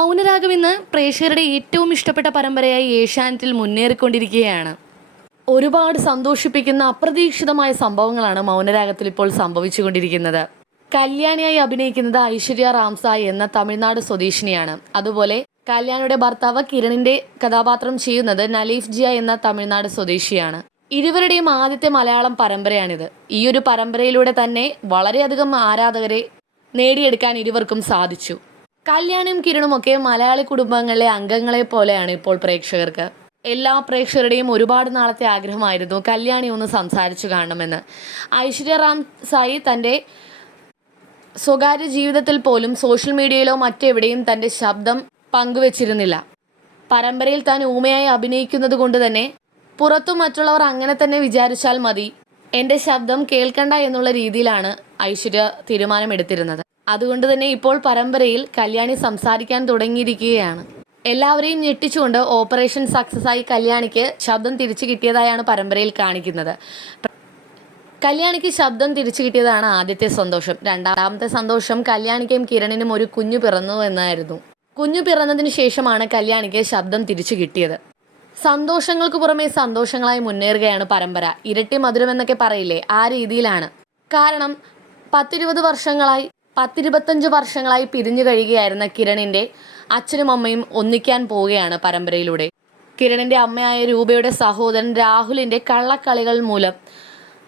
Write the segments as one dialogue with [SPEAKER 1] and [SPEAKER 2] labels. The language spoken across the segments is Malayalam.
[SPEAKER 1] മൗനരാഗം ഇന്ന് പ്രേക്ഷകരുടെ ഏറ്റവും ഇഷ്ടപ്പെട്ട പരമ്പരയായി ഏഷ്യാനെറ്റിൽ മുന്നേറിക്കൊണ്ടിരിക്കുകയാണ്. ഒരുപാട് സന്തോഷിപ്പിക്കുന്ന അപ്രതീക്ഷിതമായ സംഭവങ്ങളാണ് മൗനരാഗത്തിൽ ഇപ്പോൾ സംഭവിച്ചുകൊണ്ടിരിക്കുന്നത്. കല്യാണിയായി അഭിനയിക്കുന്നത് ഐശ്വര്യ റാംസായ് എന്ന തമിഴ്നാട് സ്വദേശിനിയാണ്. അതുപോലെ കല്യാണിയുടെ ഭർത്താവ് കിരണിന്റെ കഥാപാത്രം ചെയ്യുന്നത് നലീഫ് ജിയ എന്ന തമിഴ്നാട് സ്വദേശിയാണ്. ഇരുവരുടെയും ആദ്യത്തെ മലയാളം പരമ്പരയാണിത്. ഈ ഒരു പരമ്പരയിലൂടെ തന്നെ വളരെയധികം ആരാധകരെ നേടിയെടുക്കാൻ ഇരുവർക്കും സാധിച്ചു. കല്യാണും കിരണുമൊക്കെ മലയാളി കുടുംബങ്ങളിലെ അംഗങ്ങളെ പോലെയാണ് ഇപ്പോൾ പ്രേക്ഷകർക്ക്. എല്ലാ പ്രേക്ഷകരുടെയും ഒരുപാട് നാളത്തെ ആഗ്രഹമായിരുന്നു കല്യാണി ഒന്ന് സംസാരിച്ചു കാണണമെന്ന്. ഐശ്വര്യ റാം സായി തന്റെ സ്വകാര്യ ജീവിതത്തിൽ പോലും സോഷ്യൽ മീഡിയയിലോ മറ്റെവിടെയും തന്റെ ശബ്ദം പങ്കുവച്ചിരുന്നില്ല. പരമ്പരയിൽ താൻ ഊമയായി അഭിനയിക്കുന്നത് കൊണ്ട് തന്നെ പുറത്തു മറ്റുള്ളവർ അങ്ങനെ തന്നെ വിചാരിച്ചാൽ മതി. എന്റെ ശബ്ദം കേൾക്കണ്ട എന്നുള്ള രീതിയിലാണ് ഐശ്വര്യ തീരുമാനമെടുത്തിരുന്നത്. അതുകൊണ്ട് തന്നെ ഇപ്പോൾ പരമ്പരയിൽ കല്യാണി സംസാരിക്കാൻ തുടങ്ങിയിരിക്കുകയാണ്. എല്ലാവരെയും ഞെട്ടിച്ചുകൊണ്ട് ഓപ്പറേഷൻ സക്സസ് ആയി കല്യാണിക്ക് ശബ്ദം തിരിച്ചു കിട്ടിയതായാണ് പരമ്പരയിൽ കാണിക്കുന്നത്. കല്യാണിക്ക് ശബ്ദം തിരിച്ചു കിട്ടിയതാണ് ആദ്യത്തെ സന്തോഷം. രണ്ടാമത്തെ സന്തോഷം കല്യാണിക്കും കിരണിനും ഒരു കുഞ്ഞു പിറന്നു എന്നായിരുന്നു. കുഞ്ഞു പിറന്നതിന് ശേഷമാണ് കല്യാണിക്ക് ശബ്ദം തിരിച്ചു കിട്ടിയത്. സന്തോഷങ്ങൾക്ക് പുറമെ സന്തോഷങ്ങളായി മുന്നേറുകയാണ് പരമ്പര. ഇരട്ടി മധുരം എന്നൊക്കെ പറയില്ലേ ആ രീതിയിലാണ്. കാരണം പത്തിരുപത് വർഷങ്ങളായി പത്തിരുപത്തഞ്ച് വർഷങ്ങളായി പിരിഞ്ഞു കഴിയുകയായിരുന്ന കിരണിന്റെ അച്ഛനും അമ്മയും ഒന്നിക്കാൻ പോവുകയാണ് പരമ്പരയിലൂടെ. കിരണിന്റെ അമ്മയായ രൂപയുടെ സഹോദരൻ രാഹുലിന്റെ കള്ളക്കളികൾ മൂലം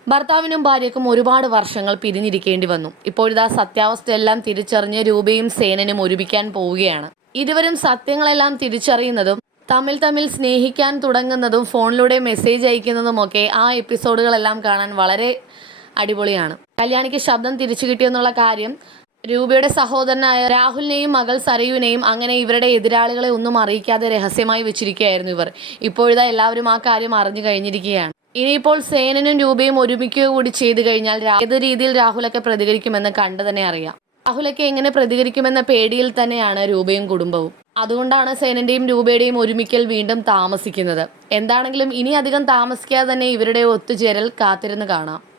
[SPEAKER 1] ഭർത്താവിനും ഭാര്യക്കും ഒരുപാട് വർഷങ്ങൾ പിരിഞ്ഞിരിക്കേണ്ടി വന്നു. ഇപ്പോഴിതാ സത്യാവസ്ഥയെല്ലാം തിരിച്ചറിഞ്ഞ് രൂപയും സേനനും ഒരുമിക്കാൻ പോവുകയാണ്. ഇരുവരും സത്യങ്ങളെല്ലാം തിരിച്ചറിയുന്നതും തമ്മിൽ തമ്മിൽ സ്നേഹിക്കാൻ തുടങ്ങുന്നതും ഫോണിലൂടെ മെസ്സേജ് അയക്കുന്നതും ഒക്കെ ആ എപ്പിസോഡുകളെല്ലാം കാണാൻ വളരെ അടിപൊളിയാണ്. കല്യാണിക്ക് ശബ്ദം തിരിച്ചു കിട്ടിയെന്നുള്ള കാര്യം രൂപയുടെ സഹോദരനായ രാഹുലിനെയും മകൾ സരയുവിനെയും അങ്ങനെ ഇവരുടെ എതിരാളികളെ ഒന്നും അറിയിക്കാതെ രഹസ്യമായി വെച്ചിരിക്കുകയായിരുന്നു ഇവർ. ഇപ്പോഴിതാ എല്ലാവരും ആ കാര്യം അറിഞ്ഞു കഴിഞ്ഞിരിക്കുകയാണ്. ഇനിയിപ്പോൾ സേനനും രൂപയും ഒരുമിക്കുക കൂടി ചെയ്തു കഴിഞ്ഞാൽ ഏത് രീതിയിൽ രാഹുലൊക്കെ പ്രതികരിക്കുമെന്ന് കണ്ടു തന്നെ അറിയാം. രാഹുലൊക്കെ എങ്ങനെ പ്രതികരിക്കുമെന്ന പേടിയിൽ തന്നെയാണ് രൂപയും കുടുംബവും. അതുകൊണ്ടാണ് സേനന്റെയും രൂപയുടെയും ഒരുമിക്കൽ വീണ്ടും താമസിക്കുന്നത്. എന്താണെങ്കിലും ഇനി അധികം താമസിക്കാതെ തന്നെ ഇവരുടെ ഒത്തുചേരൽ കാത്തിരുന്ന് കാണാം.